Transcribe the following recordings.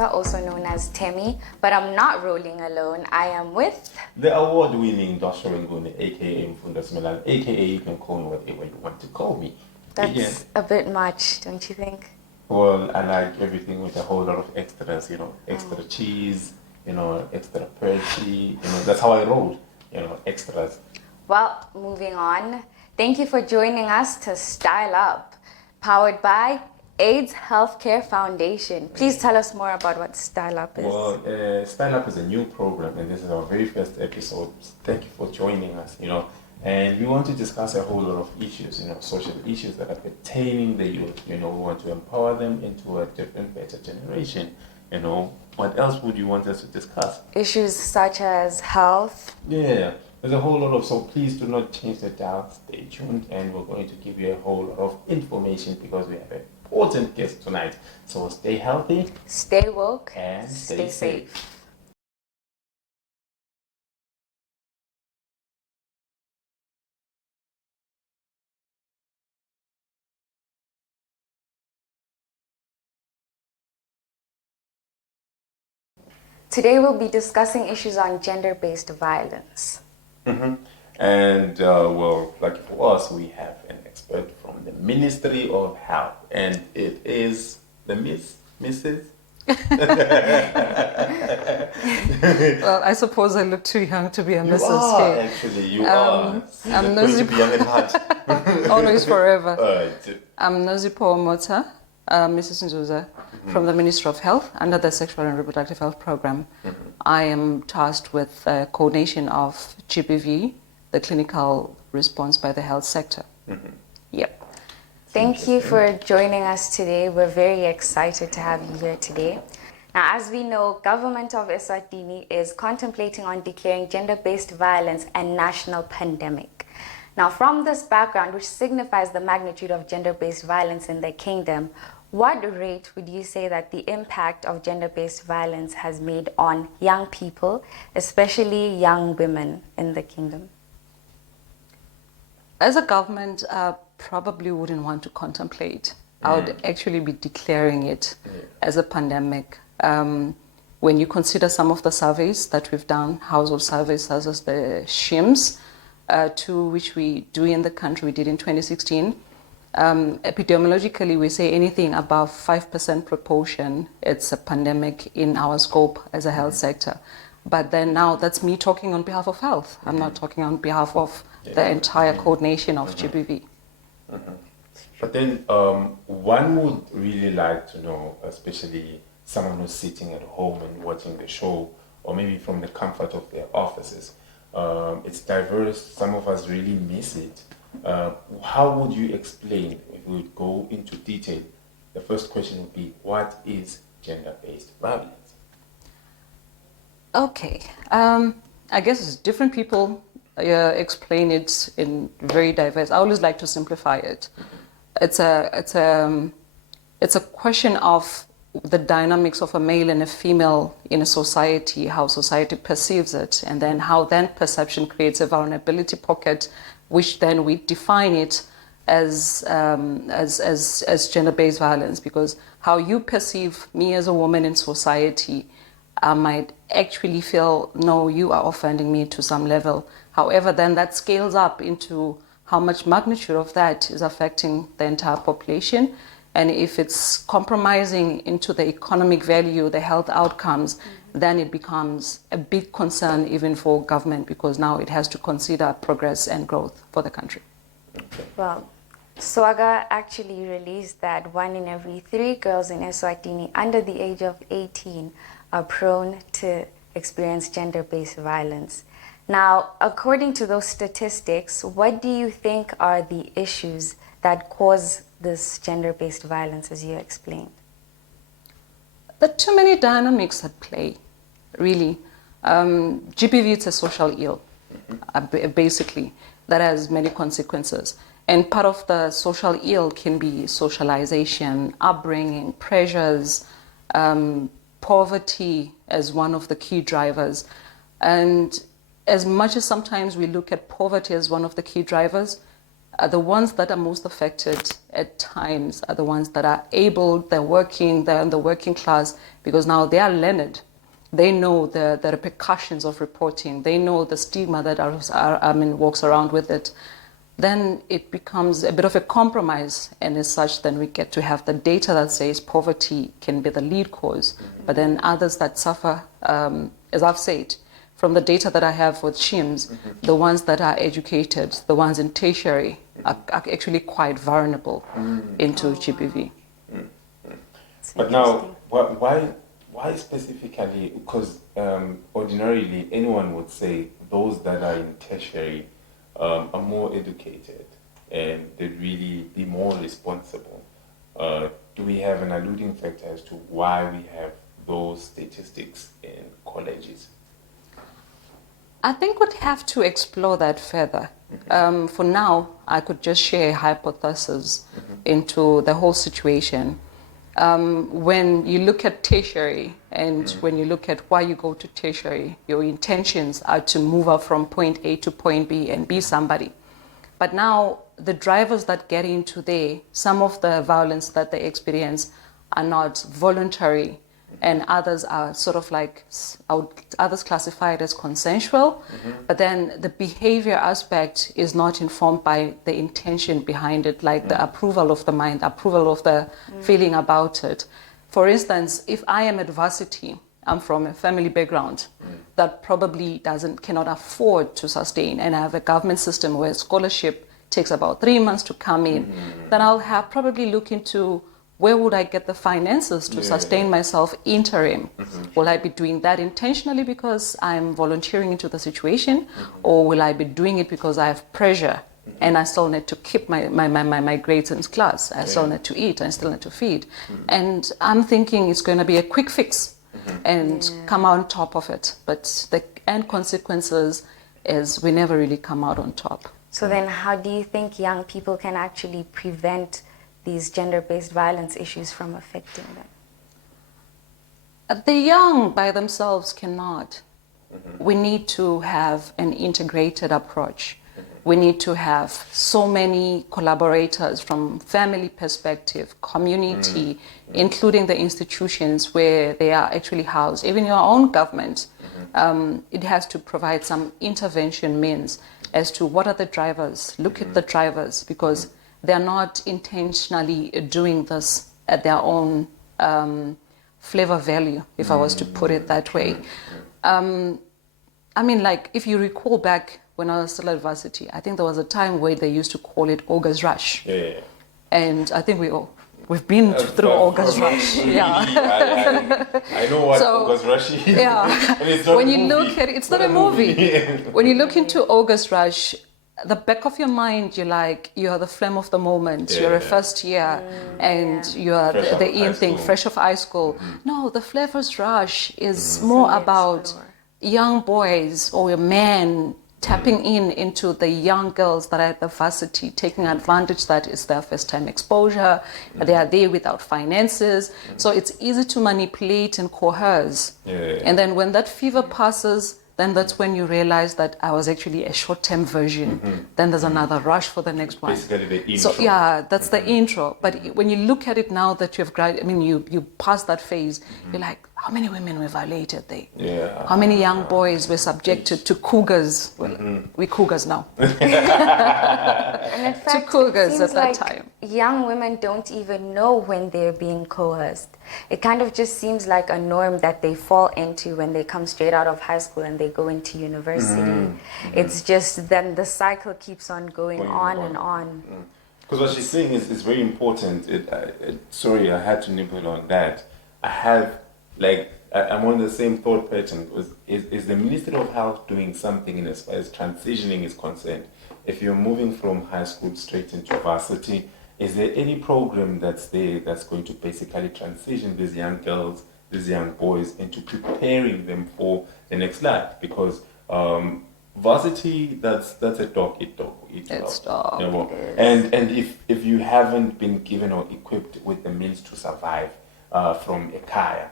presenter, also known as Temmy, but I'm not rolling alone. I am with the award-winning Ndosh, aka Mfundas Milan, aka you can call me whatever you want to call me. That's a bit much, don't you think? Well, I like everything with a whole lot of extras, extra cheese, extra perchy, that's how I roll, extras. Well, moving on. Thank you for joining us to Style Up, powered by AIDS Healthcare Foundation. Please tell us more about what Style Up is. Well, Style Up is a new program, and this is our very first episode. Thank you for joining us, and we want to discuss a whole lot of issues, social issues that are pertaining the youth. We want to empower them into a different, better generation. What else would you want us to discuss? Issues such as health. Yeah, there's a whole lot of, so please do not change the dial. Stay tuned, and we're going to give you a whole lot of information because we have an important guest tonight. So stay healthy, stay woke, and stay safe. Today we'll be discussing issues on gender-based violence. Mm-hmm. And well, like for us, we have an expert from the Ministry of Health, and it is the Mrs. Well, I suppose I look too young to be a Mrs. You are, here. actually, you are. I'm Nozipho. Young at heart. Always forever. Right. I'm Nozipho Motsa, Mrs. Nzuza, from the Ministry of Health under the Sexual and Reproductive Health Program. I am tasked with coordination of GBV, the clinical response by the health sector. Yep. Thank you for joining us today. We're very excited to have you here today. Now, as we know, government of Eswatini is contemplating on declaring gender-based violence a national pandemic. Now, from this background, which signifies the magnitude of gender-based violence in the kingdom, what rate would you say that the impact of gender-based violence has made on young people, especially young women in the kingdom? As a government, probably wouldn't want to contemplate. I would actually be declaring it as a pandemic. When you consider some of the surveys that we've done, household surveys such as the SHIMS, which we do in the country, we did in 2016. Epidemiologically, we say anything above 5% proportion, it's a pandemic in our scope as a health sector. But then now that's me talking on behalf of health. I'm not talking on behalf of the entire coordination of GBV. But then one would really like to know, especially someone who's sitting at home and watching the show, or maybe from the comfort of their offices. It's diverse, some of us really miss it. How would you explain, if we would go into detail, the first question would be, what is gender-based violence? Okay. I guess different people explain it in very diverse. I always like to simplify it. It's a question of the dynamics of a male and a female in a society, how society perceives it, and then how then perception creates a vulnerability pocket, which then we define it as gender-based violence, because how you perceive me as a woman in society, I might actually feel, no, you are offending me to some level. However, then that scales up into how much magnitude of that is affecting the entire population. And if it's compromising into the economic value, the health outcomes, then it becomes a big concern even for government, because now it has to consider progress and growth for the country. Well, SWAGA actually released that 1 in every 3 girls in Eswatini under the age of 18 are prone to experience gender-based violence. Now, according to those statistics, what do you think are the issues that cause this gender-based violence, as you explained? There are too many dynamics at play, really. GBV, it's a social ill, basically, that has many consequences. And part of the social ill can be socialization, upbringing, pressures, poverty as one of the key drivers. And as much as sometimes we look at poverty as one of the key drivers, the ones that are most affected at times are the ones that are able, they're working, they're in the working class, because now they are learned. They know the repercussions of reporting. They know the stigma that walks around with it. Then it becomes a bit of a compromise, and as such, then we get to have the data that says poverty can be the lead cause, but then others that suffer, as I've said, from the data that I have with SHIMS, the ones that are educated, the ones in tertiary, are actually quite vulnerable into GBV. But now, why specifically? Because ordinarily, anyone would say those that are in tertiary are more educated and they'd really be more responsible. Do we have an alluding factor as to why we have those statistics in colleges? I think we'd have to explore that further. For now, I could just share a hypothesis into the whole situation. When you look at tertiary and when you look at why you go to tertiary, your intentions are to move up from point A to point B and be somebody. But now the drivers that get into there, some of the violence that they experience are not voluntary, and others are sort of like, others classify it as consensual, but then the behavior aspect is not informed by the intention behind it, like the approval of the mind, approval of the feeling about it. For instance, if I am at varsity, I'm from a family background that probably cannot afford to sustain, and I have a government system where scholarship takes about 3 months to come in, then I'll probably look into where would I get the finances to sustain myself interim? Will I be doing that intentionally because I'm volunteering into the situation, or will I be doing it because I have pressure and I still need to keep my grades in class? I still need to eat, I still need to feed. And I'm thinking it's going to be a quick fix and come out on top of it. But the end consequences is we never really come out on top. So then how do you think young people can actually prevent these gender-based violence issues from affecting them? The young by themselves cannot. We need to have an integrated approach. We need to have so many collaborators from family perspective, community, including the institutions where they are actually housed. Even your own government, it has to provide some intervention means as to what are the drivers. Look at the drivers, because they're not intentionally doing this at their own flavor value, if I was to put it that way. I mean, like, if you recall back when I was still at varsity, I think there was a time where they used to call it August Rush. And I think we've been through August Rush. I know what August Rush is. And it's not when a you movie. look at it, it's not a movie. When you look into August Rush, the back of your mind, you're like, you are the flame of the moment. You're a first year, and you are the in thing, fresh off high school. No, the Flavors Rush is more about young boys or a man tapping into the young girls that are at the varsity, taking advantage that it's their first time exposure, they are there without finances, so it's easy to manipulate and coerce. And then when that fever passes, then that's when you realize that I was actually a short-term version. Then there's another rush for the next one. Basically the intro. So yeah, that's the intro. But when you look at it now that you've graduated, I mean, you passed that phase, you're like, how many women were violated there? How many young boys were subjected to cougars? Well, we cougars now. And in fact, to cougars it seems at that like time. young women don't even know when they're being coerced. It kind of just seems like a norm that they fall into when they come straight out of high school and they go into university. It's just then the cycle keeps on going on and on. Because what she's saying is very important. Sorry, I had to nibble on that. I'm on the same thought pattern. Is the Ministry of Health doing something in as far as transitioning is concerned? If you're moving from high school straight into varsity, is there any program that's there that's going to basically transition these young girls, these young boys, into preparing them for the next life? Because varsity, that's a dog eat dog. It's dog. You know, and if you haven't been given or equipped with the means to survive from a kaya,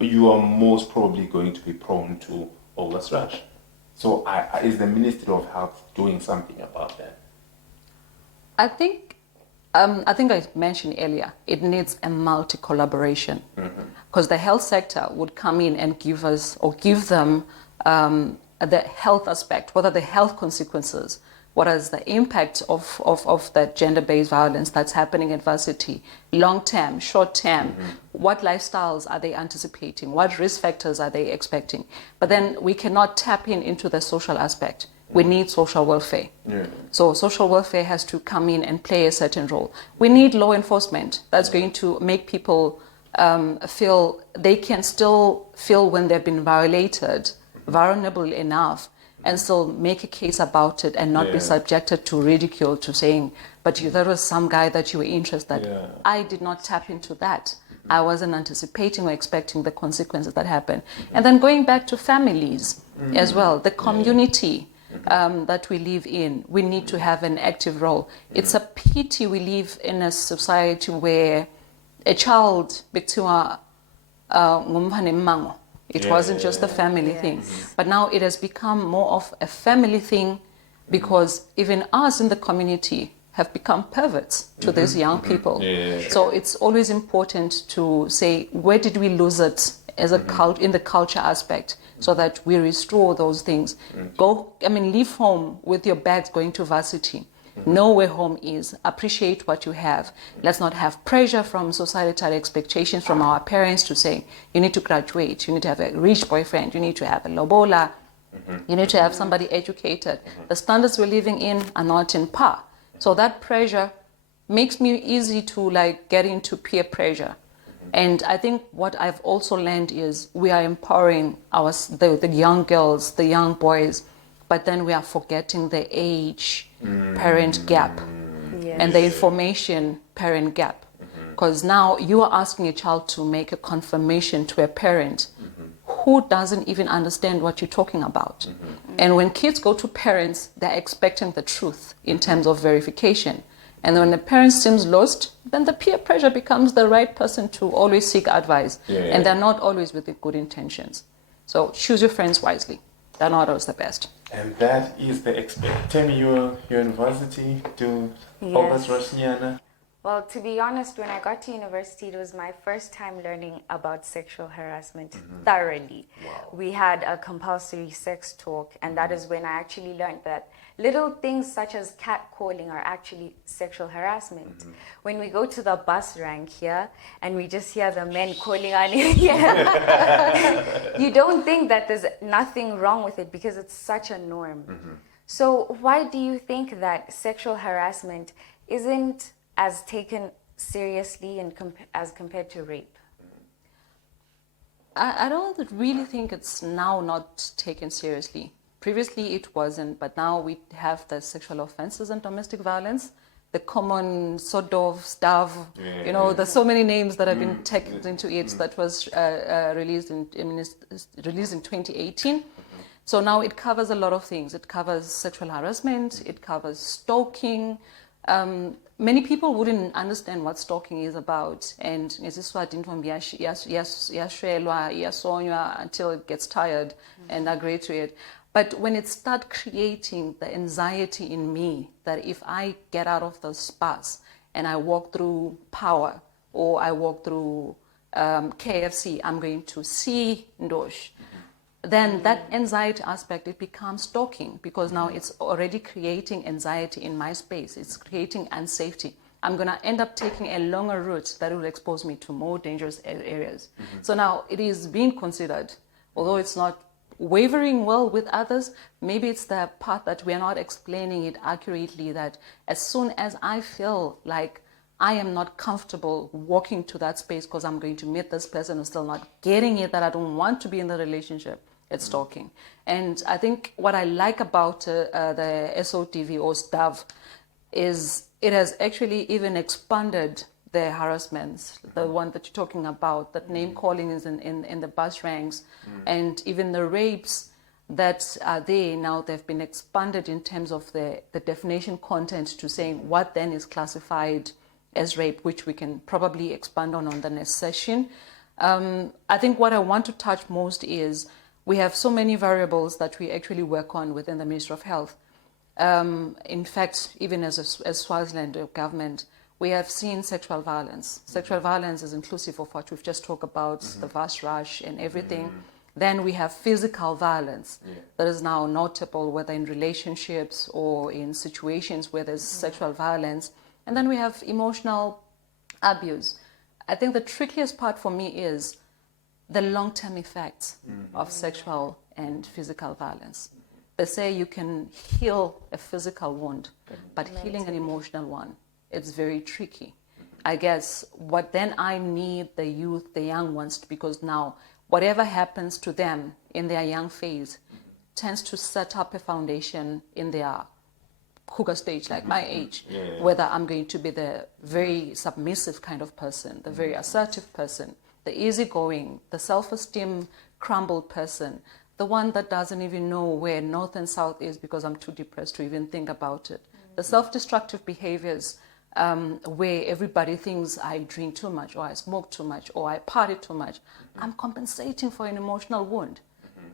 you are most probably going to be prone to August Rush. So is the Ministry of Health doing something about that? I think I mentioned earlier, it needs a multi-collaboration, because the health sector would come in and give us, or give them the health aspect. What are the health consequences? What is the impact of that gender-based violence that's happening at varsity, long-term, short-term? What lifestyles are they anticipating? What risk factors are they expecting? But then we cannot tap into the social aspect. We need social welfare. So social welfare has to come in and play a certain role. We need law enforcement that's going to make people feel they can still feel when they've been violated, vulnerable enough, and still make a case about it and not be subjected to ridicule, to saying, but there was some guy that you were interested in. I did not tap into that. I wasn't anticipating or expecting the consequences that happen. And then going back to families as well, the community that we live in, we need to have an active role. It's a pity we live in a society where a child, it wasn't just a family thing. But now it has become more of a family thing, because even us in the community have become perverts to these young people. So it's always important to say, where did we lose it as a in the culture aspect, so that we restore those things. Leave home with your bags going to varsity. Know where home is. Appreciate what you have. Let's not have pressure from societal expectations from our parents to say, you need to graduate, you need to have a rich boyfriend, you need to have a lobola, you need to have somebody educated. The standards we're living in are not in par. So that pressure makes me easy to get into peer pressure. And I think what I've also learned is we are empowering the young girls, the young boys, but then we are forgetting the age parent gap and the information parent gap. Because now you are asking a child to make a confirmation to a parent who doesn't even understand what you're talking about. And when kids go to parents, they're expecting the truth in terms of verification. And when the parent seems lost, then the peer pressure becomes the right person to always seek advice. And they're not always with the good intentions. So choose your friends wisely. They're not always the best. And that is the Temmy, your university to help us, Rosniana. Well, to be honest, when I got to university, it was my first time learning about sexual harassment thoroughly. We had a compulsory sex talk, and that is when I actually learned that little things such as catcalling are actually sexual harassment. When we go to the bus rank here and we just hear the men calling on you, you don't think that there's nothing wrong with it because it's such a norm. So why do you think that sexual harassment isn't as taken seriously as compared to rape? I don't really think it's now not taken seriously. Previously it wasn't, but now we have the sexual offenses and domestic violence, the common sort of stuff, there's so many names that have been taken into it that was released in 2018. So now it covers a lot of things. It covers sexual harassment, it covers stalking. Many people wouldn't understand what stalking is about, and until it gets tired and agree to it. But when it starts creating the anxiety in me that if I get out of the spas and I walk through Power or I walk through KFC, I'm going to see Ndosh. Then that anxiety aspect, it becomes stalking, because now it's already creating anxiety in my space. It's creating unsafety. I'm going to end up taking a longer route that will expose me to more dangerous areas. So now it is being considered, although it's not wavering well with others, maybe it's the part that we're not explaining it accurately, that as soon as I feel like I am not comfortable walking to that space because I'm going to meet this person who's still not getting it, that I don't want to be in the relationship, it's stalking. And I think what I like about the SOTV or STAV is it has actually even expanded the harassments, the one that you're talking about, that name calling is in the bus ranks, and even the rapes that are there now, they've been expanded in terms of the definition content to saying what then is classified as rape, which we can probably expand on the next session. I think what I want to touch most is we have so many variables that we actually work on within the Ministry of Health. In fact, even as Swaziland government, we have seen sexual violence. Sexual violence is inclusive of what we've just talked about, the vast rush and everything. Then we have physical violence that is now notable, whether in relationships or in situations where there's sexual violence. And then we have emotional abuse. I think the trickiest part for me is the long-term effects of sexual and physical violence. They say you can heal a physical wound, but healing an emotional one, it's very tricky. I guess what then I need the youth, the young ones, because now whatever happens to them in their young phase tends to set up a foundation in their cougar stage, like my age, whether I'm going to be the very submissive kind of person, the very assertive person, the easygoing, the self-esteem crumbled person, the one that doesn't even know where north and south is because I'm too depressed to even think about it. The self-destructive behaviors where everybody thinks I drink too much or I smoke too much or I party too much. I'm compensating for an emotional wound.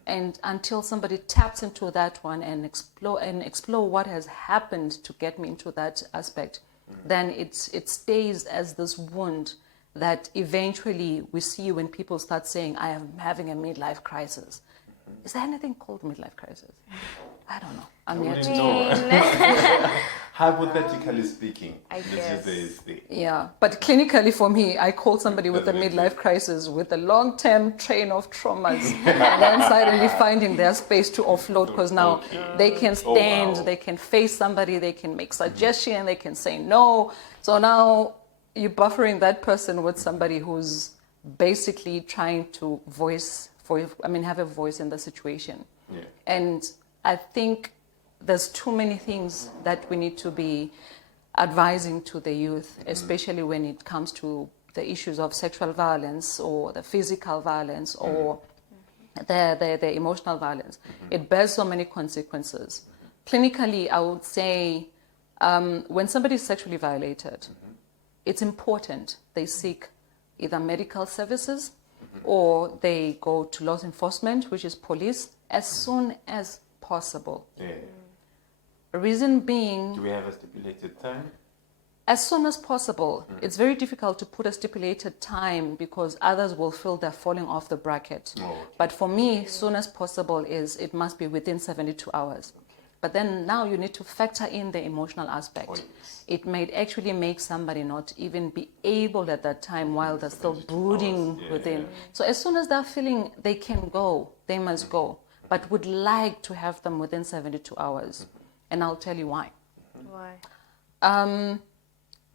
And until somebody taps into that one and explore what has happened to get me into that aspect, then it stays as this wound that eventually we see when people start saying, I am having a midlife crisis. Is there anything called midlife crisis? I don't know. I'm yet to know. Hypothetically speaking, I this is the Yeah, but clinically for me, I call somebody with a midlife crisis with a long-term train of traumas and then suddenly finding their space to offload because now they can stand, they can face somebody, they can make suggestion, they can say no. So now you're buffering that person with somebody who's basically trying to have a voice in the situation. Yeah. And I think there's too many things that we need to be advising to the youth, especially when it comes to the issues of sexual violence or the physical violence or the emotional violence. It bears so many consequences. Clinically, I would say when somebody is sexually violated, it's important they seek either medical services or they go to law enforcement, which is police, as soon as possible. Yeah. Reason being, Do we have a stipulated time? as soon as possible. It's very difficult to put a stipulated time because others will feel they're falling off the bracket. Oh, okay. But for me, soon as possible is it must be within 72 hours. But then now you need to factor in the emotional aspect. Oh, yes. It may actually make somebody not even be able at that time while they're still brooding within. So as soon as they're feeling they can go, they must go. But would like to have them within 72 hours. And I'll tell you why. Why?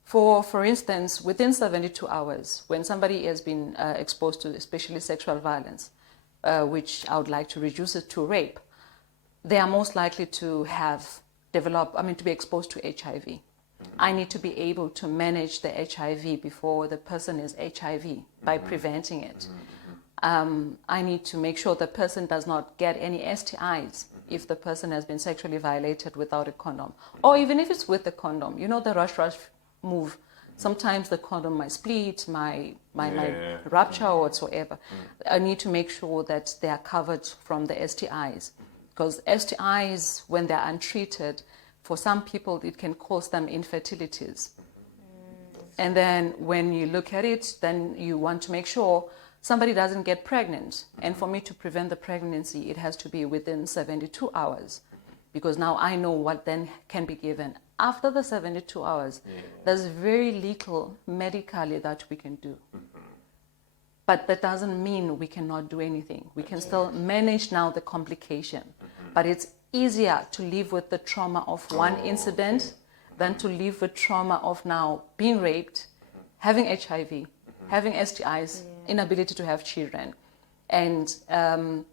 For instance, within 72 hours, when somebody has been exposed to especially sexual violence, which I would like to reduce it to rape, they are most likely to to be exposed to HIV. I need to be able to manage the HIV before the person is HIV by preventing it. I need to make sure the person does not get any STIs if the person has been sexually violated without a condom. Or even if it's with a condom, you know the rush move. Sometimes the condom might split, might rupture or whatsoever. I need to make sure that they are covered from the STIs. Because STIs, when they're untreated, for some people it can cause them infertilities. And then when you look at it, then you want to make sure somebody doesn't get pregnant. And for me to prevent the pregnancy, it has to be within 72 hours. Because now I know what then can be given. After the 72 hours, there's very little medically that we can do. But that doesn't mean we cannot do anything. We can still manage now the complication. But it's easier to live with the trauma of one incident than to live with trauma of now being raped, having HIV, having STIs, inability to have children, and then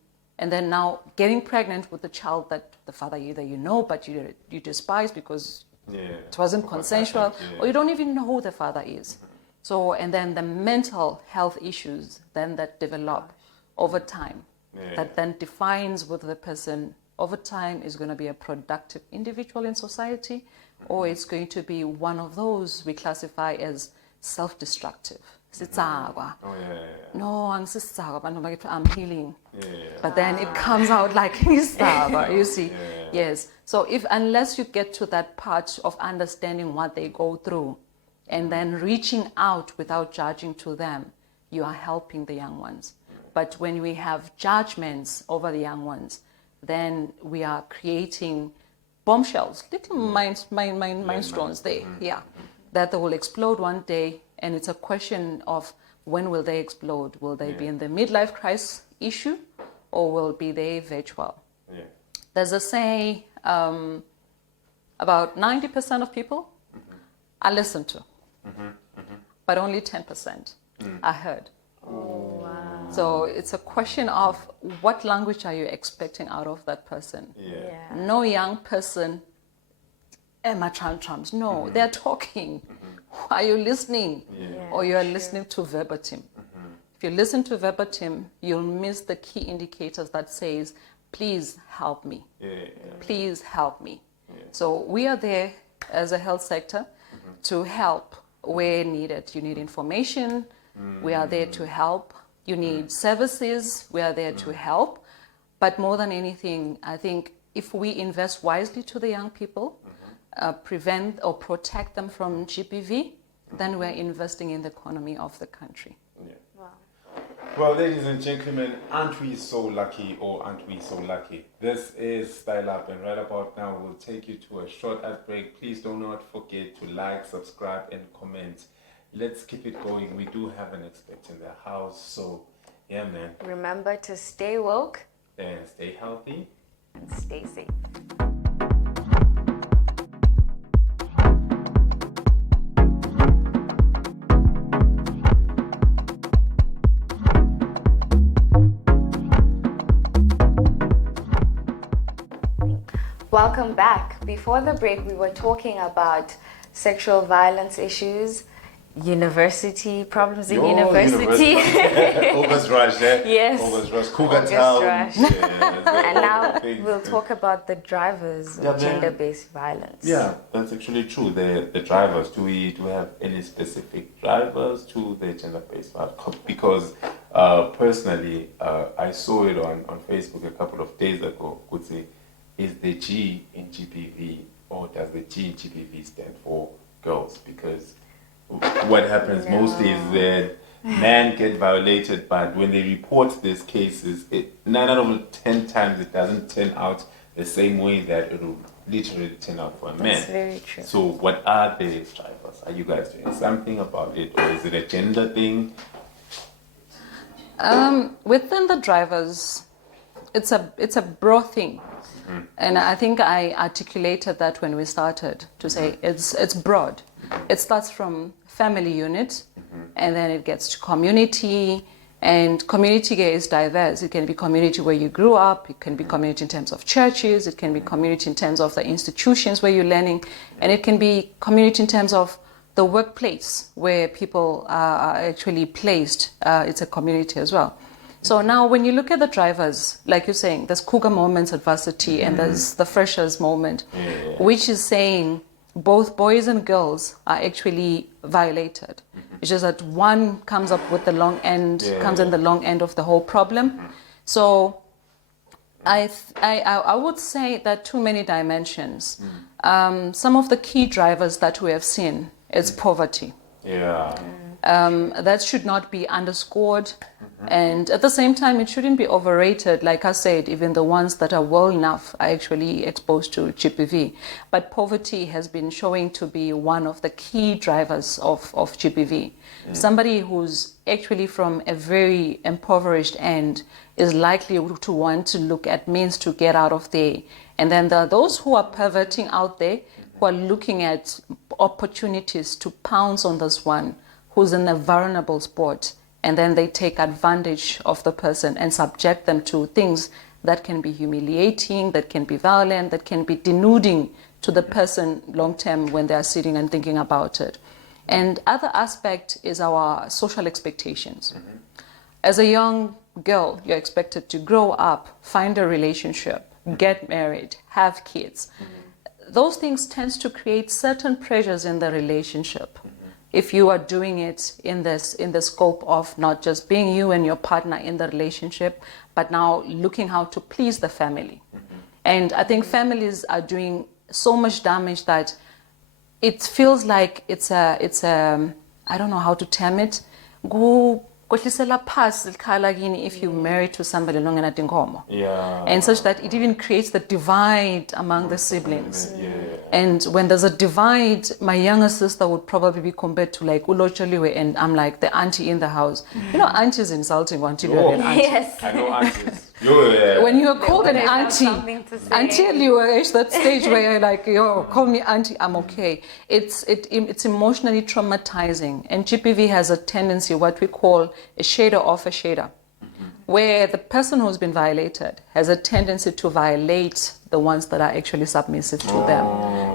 now getting pregnant with a child that the father either you know but you despise because it wasn't consensual, or you don't even know who the father is. So, and then the mental health issues then that develop over time, that then defines whether the person over time is going to be a productive individual in society, or it's going to be one of those we classify as self-destructive. No, I'm healing. But then it comes out like you see. Yes. So unless you get to that part of understanding what they go through and then reaching out without judging to them, you are helping the young ones. But when we have judgments over the young ones, then we are creating bombshells, little milestones there, that they will explode one day. And it's a question of when will they explode? Will they be in the midlife crisis issue, or will be they virtual? There's a say about 90% of people are listened to, but only 10% are heard. Oh, wow. So it's a question of what language are you expecting out of that person? No young person, Emma tantrums. No, they're talking. Are you listening? Or you are listening to verbatim? If you listen to verbatim, you'll miss the key indicators that says, please help me. Please help me. So we are there as a health sector to help where needed. You need information, we are there to help. You need services, we are there to help. But more than anything, I think if we invest wisely to the young people, prevent or protect them from GBV, then we're investing in the economy of the country. Wow. Well, ladies and gentlemen, aren't we so lucky, or aren't we so lucky? This is Style Up, and right about now we'll take you to a short ad break. Please do not forget to like, subscribe, and comment. Let's keep it going. We do have an expert in the house, so yeah, man. Remember to stay woke And stay healthy. and stay safe. Welcome back. Before the break, we were talking about sexual violence issues, university problems in university. August rush, Yes. August rush, Cougar August Town. rush. Yeah, And now things. we'll talk about the drivers Yeah, of man. gender-based violence. Yeah, that's actually true. The drivers. Do we have any specific drivers to the gender-based violence? Because personally, I saw it on Facebook a couple of days ago. Could say, is the G in GPV, or does the G in GPV stand for girls? Because what happens mostly is that men get violated, but when they report these cases, 9 out of 10 times it doesn't turn out the same way that it will literally turn out for a man. That's very true. So what are the drivers? Are you guys doing something about it, or is it a gender thing? Within the drivers, it's a broad thing. And I think I articulated that when we started to say it's broad. It starts from family unit, and then it gets to community, and community is diverse. It can be community where you grew up, it can be community in terms of churches, it can be community in terms of the institutions where you're learning, and it can be community in terms of the workplace where people are actually placed. It's a community as well. So now when you look at the drivers, like you're saying, there's Cougar Moments Adversity and there's the Freshers Moment, which is saying both boys and girls are actually violated. It's just that one comes up with the long end, comes in the long end of the whole problem. So I would say that too many dimensions. Some of the key drivers that we have seen is poverty. That should not be underscored. And at the same time, it shouldn't be overrated. Like I said, even the ones that are well enough are actually exposed to GBV. But poverty has been showing to be one of the key drivers of GBV. Somebody who's actually from a very impoverished end is likely to want to look at means to get out of there. And then there are those who are perverting out there, who are looking at opportunities to pounce on this one who's in a vulnerable spot, and then they take advantage of the person and subject them to things that can be humiliating, that can be violent, that can be denuding to the person long term when they are sitting and thinking about it. And other aspect is our social expectations. As a young girl, you're expected to grow up, find a relationship, get married, have kids. Those things tend to create certain pressures in the relationship. If you are doing it in the scope of not just being you and your partner in the relationship, but now looking how to please the family. And I think families are doing so much damage that it feels like it's a I don't know how to term it. Kwehlisela phasi likhala kini if you marry to somebody longena tinkomo. Yeah. And such that it even creates the divide among the siblings. Yeah. And when there's a divide, my younger sister would probably be compared to like Ulochaliwe, and I'm like the auntie in the house. You know, auntie is insulting until you're an auntie. Yes. I know aunties. Yeah. When you're called an always have auntie, something to say. until you reach that stage where you're like, yo, call me auntie, I'm okay. It's emotionally traumatizing. And GPV has a tendency, what we call a shader off a shader, where the person who's been violated has a tendency to violate the ones that are actually submissive to them.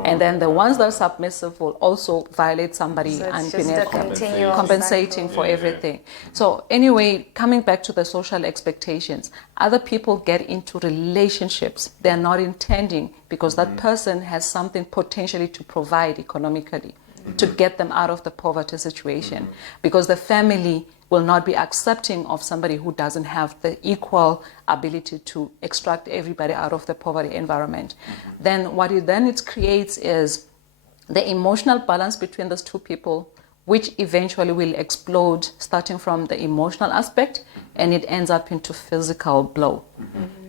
And then the ones that are submissive will also violate somebody So it's and just a continual compensating for Yeah. everything. So anyway, coming back to the social expectations, other people get into relationships they're not intending because that person has something potentially to provide economically to get them out of the poverty situation, because the family will not be accepting of somebody who doesn't have the equal ability to extract everybody out of the poverty environment. Then what it creates is the emotional balance between those two people, which eventually will explode starting from the emotional aspect, and it ends up into physical blow.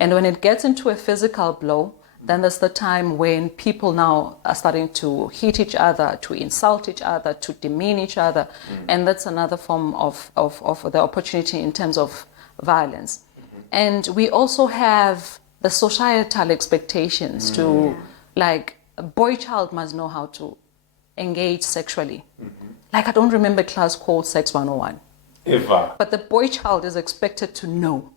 And when it gets into a physical blow, then there's the time when people now are starting to hit each other, to insult each other, to demean each other. And that's another form of the opportunity in terms of violence. And we also have the societal expectations to, like, a boy child must know how to engage sexually. Like, I don't remember a class called Sex 101. Ever. But the boy child is expected to know.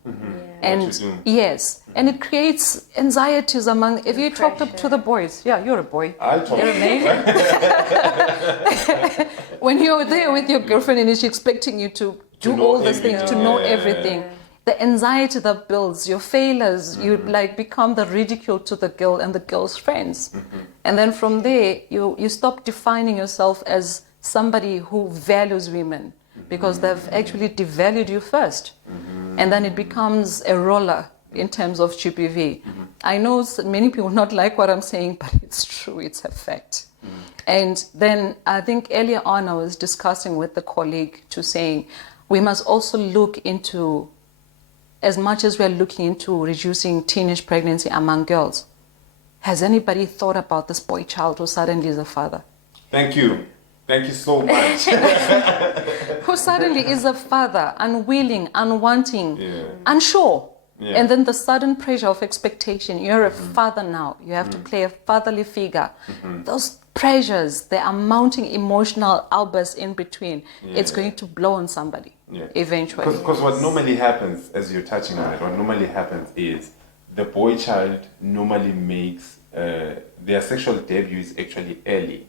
And What to do. yes, and it creates anxieties among, if you talk to the boys, yeah, you're a boy. I'll talk. You're a male. When you're there with your girlfriend and she's expecting you to do know all these things, to everything. know Yeah. everything, the anxiety that builds, your failures, you like become the ridicule to the girl and the girl's friends. And then from there, you stop defining yourself as somebody who values women, because they've actually devalued you first. And then it becomes a roller in terms of GPV. I know many people not like what I'm saying, but it's true, it's a fact. And then I think earlier on I was discussing with the colleague to saying we must also look into, as much as we're looking into reducing teenage pregnancy among girls, has anybody thought about this boy child who suddenly is a father? Thank you. Thank you so much. Who suddenly is a father, unwilling, unwanting, Yeah. unsure. Yeah. And then the sudden pressure of expectation. You're a father now. You have to play a fatherly figure. Those pressures, they are mounting emotional outbursts in between. It's going to blow on somebody eventually. Because what normally happens, as you're touching on it, what normally happens is the boy child normally makes their sexual debut is actually early.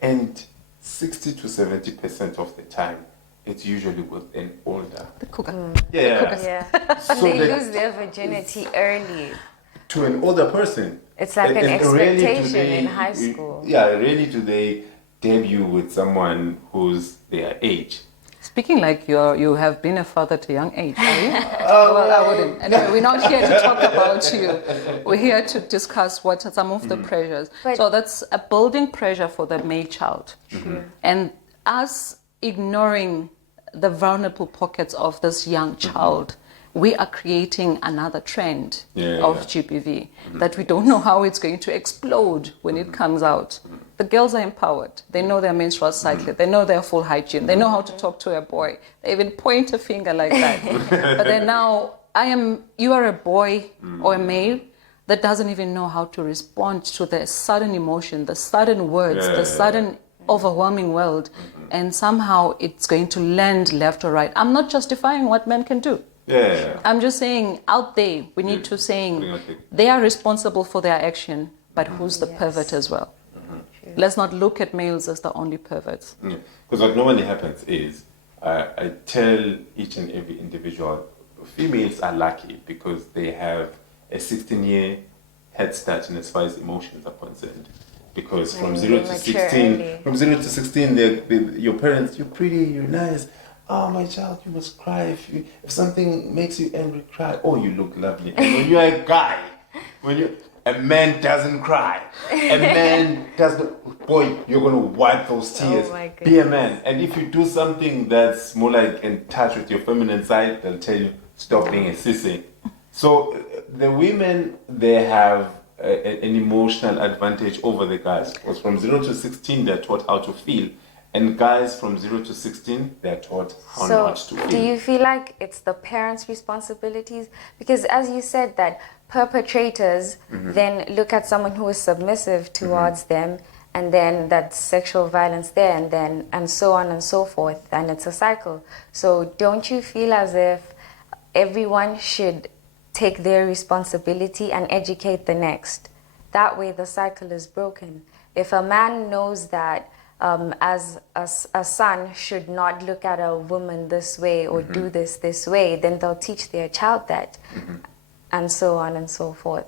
And 60 to 70% of the time, it's usually with an older. The cougar. Yeah. Yeah. So They they- lose their virginity early. To an older person. It's like an And rarely do expectation they- in high school. Yeah, rarely do they debut with someone who's their age. Speaking like you have been a father at a young age, are you? Well, I wouldn't. Anyway, we're not here to talk about you. We're here to discuss what are some of the pressures. But- So that's a building pressure for the male child. And us ignoring the vulnerable pockets of this young child, we are creating another trend of GPV that we don't know how it's going to explode when it comes out. The girls are empowered. They know their menstrual cycle. They know their full hygiene. They know how to talk to a boy. They even point a finger like that. But then now, you are a boy or a male that doesn't even know how to respond to the sudden emotion, the sudden words, the sudden overwhelming world. And somehow it's going to land left or right. I'm not justifying what men can do. Yeah. I'm just saying out there, we need to saying they are responsible for their action, but who's the pervert as well? Let's not look at males as the only perverts. Because what normally happens is, I tell each and every individual, females are lucky because they have a 16-year head start in as far as emotions are concerned. Because from 0 to mature 16, early. from 0 to 16, your parents, you're pretty, you're nice. Oh, my child, you must cry. If something makes you angry, cry. Oh, you look lovely. And when you're a guy, A man doesn't cry. A man doesn't. Boy, you're gonna wipe those tears. Oh my Be a goodness. man. And if you do something that's more like in touch with your feminine side, they'll tell you stop being a sissy. So the women, they have an emotional advantage over the guys, because from 0 to 16 they're taught how to feel, and guys from 0 to 16 they're taught how not to feel. Do you feel like it's the parents' responsibilities? Because as you said that perpetrators then look at someone who is submissive towards them, and then that's sexual violence there, and so on and so forth, and it's a cycle. So don't you feel as if everyone should take their responsibility and educate the next? That way the cycle is broken. If a man knows that as a son should not look at a woman this way or do this way, then they'll teach their child that, and so on and so forth.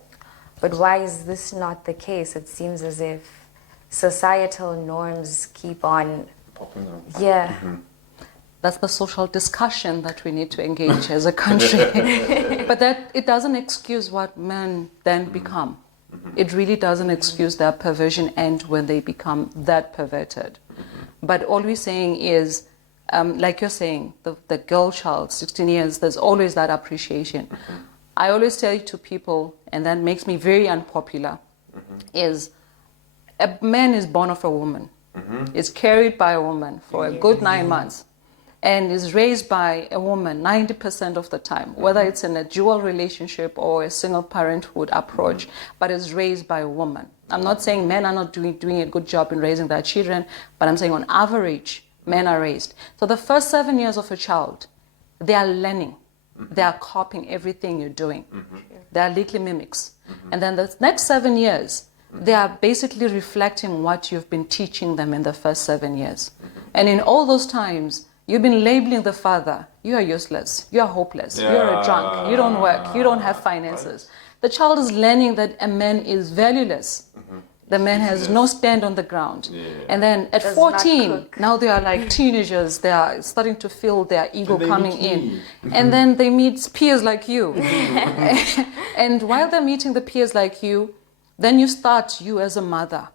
But why is this not the case? It seems as if societal norms keep on Popping up. yeah. That's the social discussion that we need to engage as a country. But that it doesn't excuse what men then become. It really doesn't excuse their perversion and when they become that perverted. But all we're saying is, like you're saying, the girl child, 16 years, there's always that appreciation. I always tell to people, and that makes me very unpopular, is a man is born of a woman, is carried by a woman for a good 9 months, and is raised by a woman 90% of the time, whether it's in a dual relationship or a single parenthood approach, but is raised by a woman. I'm not saying men are not doing a good job in raising their children, but I'm saying on average, men are raised. So the first 7 years of a child, they are learning. They are copying everything you're doing. They are little mimics. And then the next 7 years, they are basically reflecting what you've been teaching them in the first 7 years. And in all those times, you've been labeling the father, you are useless, you are hopeless, you're a drunk, you don't work, you don't have finances. The child is learning that a man is valueless. The man has no stand on the ground. And then at Does not 14, cook. now they are like teenagers, they are starting to feel their ego coming in. And then they meet peers like you. And while they're meeting the peers like you, then you start, you as a mother,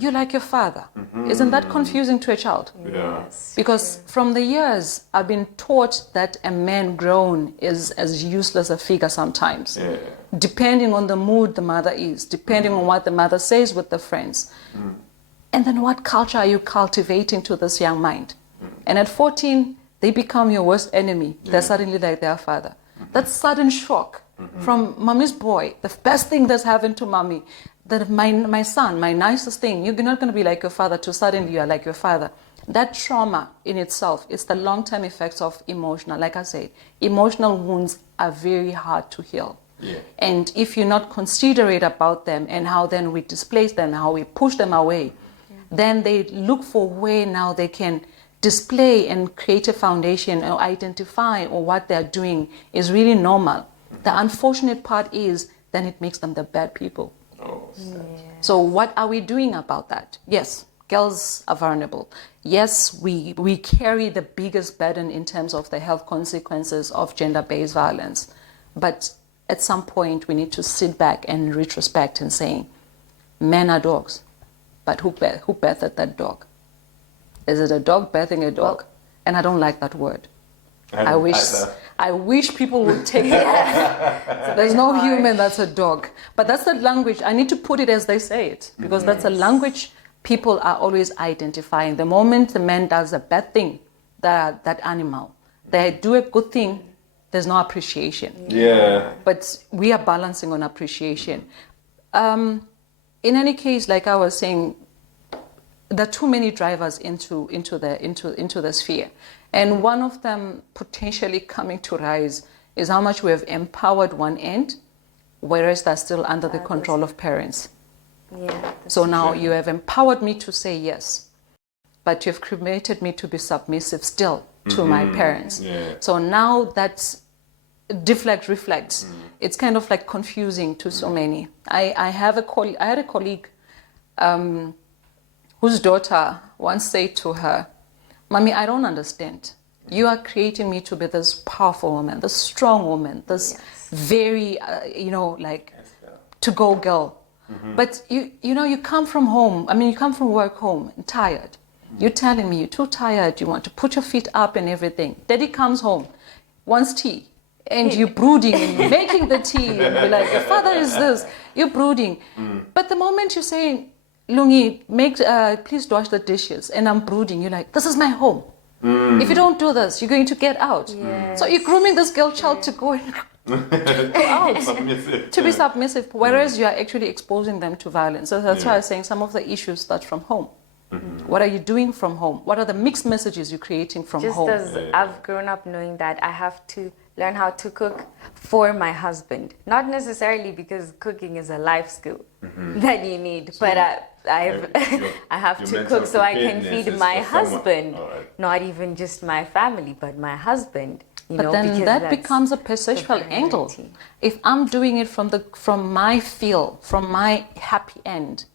you like your father. Isn't that confusing to a child? Yes. Because from the years, I've been taught that a man grown is as useless a figure sometimes, depending on the mood the mother is, depending on what the mother says with the friends. And then what culture are you cultivating to this young mind? And at 14, they become your worst enemy. They're suddenly like their father. That sudden shock from mommy's boy, the best thing that's happened to mommy, that my son, my nicest thing, you're not going to be like your father, to suddenly you are like your father. That trauma in itself is the long-term effects of emotional, like I say, emotional wounds are very hard to heal. And if you're not considerate about them and how then we displace them, how we push them away, then they look for where now they can display and create a foundation or identify or what they're doing is really normal. The unfortunate part is then it makes them the bad people. So what are we doing about that? Yes, girls are vulnerable. Yes, we carry the biggest burden in terms of the health consequences of gender-based violence. But at some point, we need to sit back and retrospect and saying, men are dogs, but who birthed that dog? Is it a dog birthing a dog? And I don't like that word. I wish people would take it. So there's no human that's a dog. But that's the language. I need to put it as they say it, because that's a language people are always identifying. The moment the man does a bad thing, that animal, they do a good thing, there's no appreciation. But we are balancing on appreciation. In any case, like I was saying, there are too many drivers into the sphere. And one of them potentially coming to rise is how much we have empowered one end, whereas they're still under the control of parents. So now you have empowered me to say yes, but you've created me to be submissive still to my parents. So now that's reflects. It's kind of like confusing to so many. I had a colleague whose daughter once said to her, "Mommy, I don't understand. You are creating me to be this powerful woman, this strong woman, this very, to-go girl. But you know, you come from home. I mean, you come from work home and tired. You're telling me you're too tired. You want to put your feet up and everything. Daddy comes home, wants tea, and you're brooding and you're making the tea. And you're like, your father is this. You're brooding. But the moment you're saying, Lungi, please wash the dishes, and I'm brooding, you're like, this is my home. If you don't do this, you're going to get out. Yes. So you're grooming this girl child to go and Submissive. to be submissive, whereas you are actually exposing them to violence. So that's why I was saying some of the issues start from home. What are you doing from home? What are the mixed messages you're creating from Just home? as I've grown up knowing that I have to learn how to cook for my husband. Not necessarily because cooking is a life skill that you need, but I have to cook so I can feed my husband. Not even just my family, but my husband. But then that becomes a perceptual angle. If I'm doing it from my feel, from my happy end,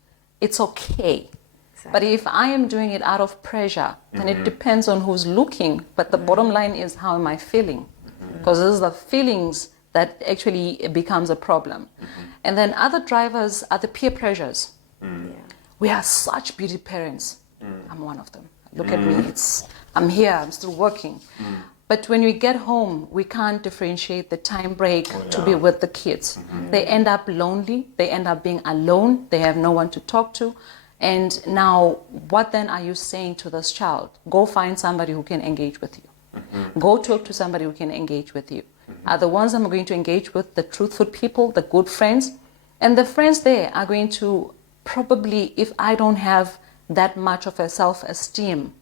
it's okay. But if I am doing it out of pressure, then it depends on who's looking. But the bottom line is, how am I feeling? Because those are the feelings that actually becomes a problem. And then other drivers are the peer pressures. We are such beauty parents. I'm one of them. Look at me. I'm here. I'm still working. But when we get home, we can't differentiate the time break to be with the kids. They end up lonely. They end up being alone. They have no one to talk to. And now, what then are you saying to this child? Go find somebody who can engage with you. Go talk to somebody who can engage with you. Are the ones I'm going to engage with the truthful people, the good friends? And the friends there are going to probably, if I don't have that much of a self-esteem,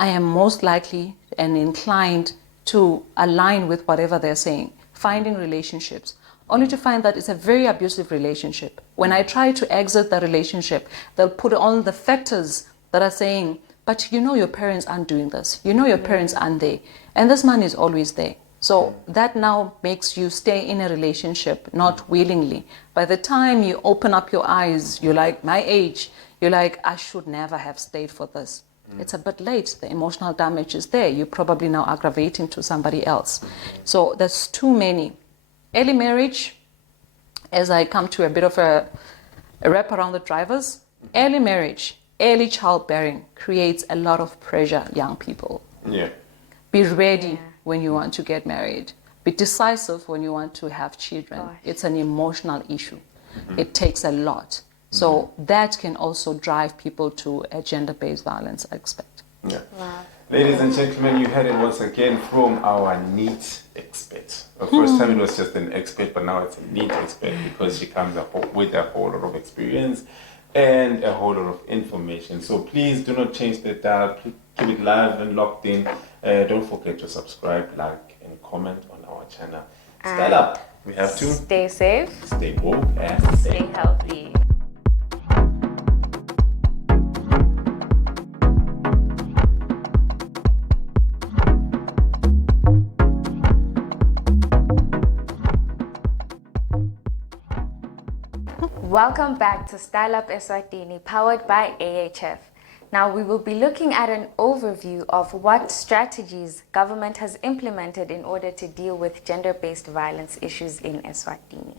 I am most likely and inclined to align with whatever they're saying, finding relationships, only to find that it's a very abusive relationship. When I try to exit the relationship, they'll put on the factors that are saying, but you know your parents aren't doing this. You know your parents aren't there. And this man is always there. So that now makes you stay in a relationship, not willingly. By the time you open up your eyes, you're like, my age, you're like, I should never have stayed for this. It's a bit late. The emotional damage is there. You're probably now aggravating to somebody else. So there's too many. Early marriage, as I come to a bit of a wrap around the drivers, early marriage, early childbearing creates a lot of pressure, young people. Be ready when you want to get married. Be decisive when you want to have children. It's an emotional issue. It takes a lot. So that can also drive people to a gender-based violence aspect. Ladies and gentlemen, you heard it once again from our NEET expert. The first time it was just an expert, but now it's a NEET expert because she comes up with a whole lot of experience and a whole lot of information. So please do not change the dial. Keep it live and locked in. Don't forget to subscribe, like, and comment on our channel. Style up. We have to stay safe, stay woke, and stay healthy. Welcome back to Style Up Eswatini, powered by AHF. Now we will be looking at an overview of what strategies government has implemented in order to deal with gender-based violence issues in Eswatini.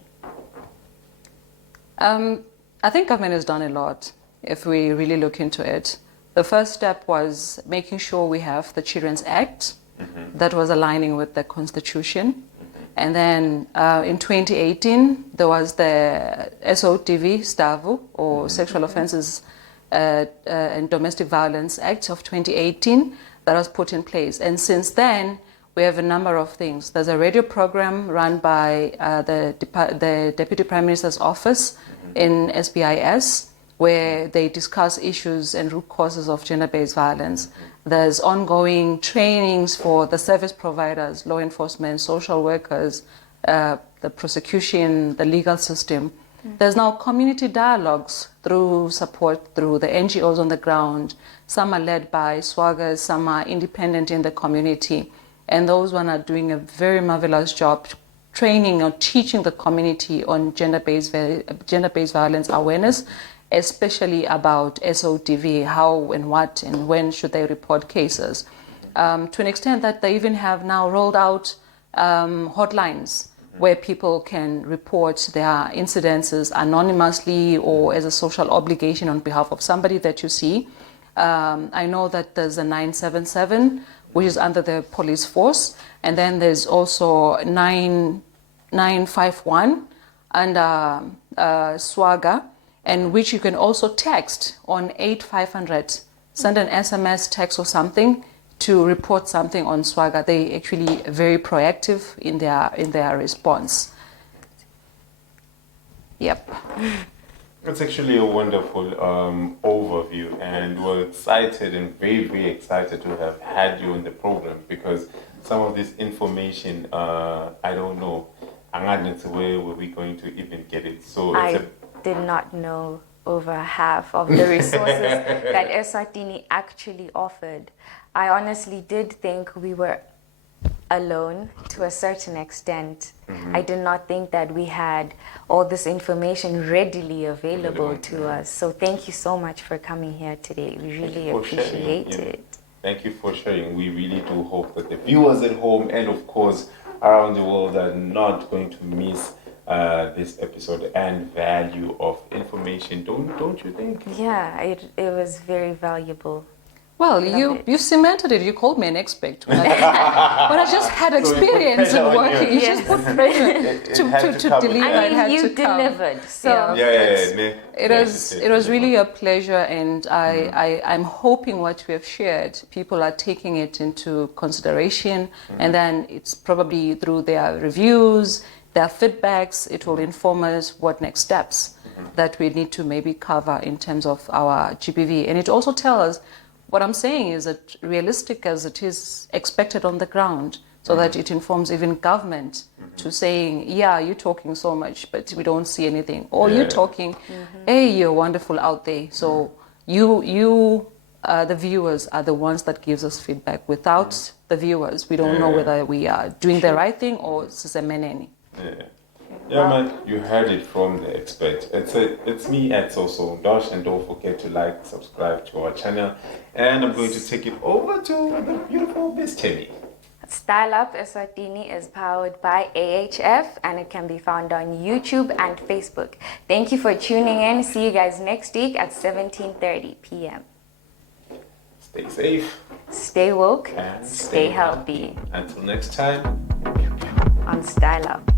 I think government has done a lot if we really look into it. The first step was making sure we have the Children's Act that was aligning with the Constitution. And then in 2018, there was the SOTV, STAVU, or Sexual Offences and Domestic Violence Act of 2018 that was put in place. And since then, we have a number of things. There's a radio program run by the Deputy Prime Minister's Office in SBIS, where they discuss issues and root causes of gender-based violence. There's ongoing trainings for the service providers, law enforcement, social workers, the prosecution, the legal system. There's now community dialogues through support through the NGOs on the ground. Some are led by swaggers, some are independent in the community. And those one are doing a very marvelous job training or teaching the community on gender-based violence awareness, especially about SOTV, how and what and when should they report cases. To an extent that they even have now rolled out hotlines where people can report their incidences anonymously or as a social obligation on behalf of somebody that you see. I know that there's a 977, which is under the police force, and then there's also 951 under SWAGA, and which you can also text on 8500. Send an SMS, text or something to report something on SWAGA. They actually very proactive in their response. Yep. It's actually a wonderful overview, and we're excited and very, very excited to have had you on the program, because some of this information, I don't know, where were we going to even get it? So I did not know over half of the resources that Eswatini actually offered. I honestly did think we were alone to a certain extent. I did not think that we had all this information readily available to us. So thank you so much for coming here today. We really appreciate it. Thank you for sharing. We really do hope that the viewers at home and of course around the world are not going to miss this episode and value of information. Don't you think? Yeah, it was very valuable. Well, you cemented it. You called me an expert when I just had experience in working. You just put pressure to deliver. I mean, you delivered. So it was really a pleasure, and I'm hoping what we have shared, people are taking it into consideration, and then it's probably through their reviews, their feedbacks, it will inform us what next steps that we need to maybe cover in terms of our GBV, and it also tells us. What I'm saying is that realistic as it is expected on the ground, so that it informs even government to saying, yeah, you're talking so much, but we don't see anything. Or you're talking, hey, you're wonderful out there. So you the viewers are the ones that gives us feedback. Without the viewers, we don't know whether we are doing the right thing or sisemeneni. Yeah, man, you heard it from the expert. It's me, it's also Ndosh, and don't forget to like, subscribe to our channel. And I'm going to take it over to the beautiful Miss Temmy. Style Up Eswatini is powered by AHF, and it can be found on YouTube and Facebook. Thank you for tuning in. See you guys next week at 17:30 p.m. Stay safe. Stay woke. And stay healthy. Until next time. On Style Up.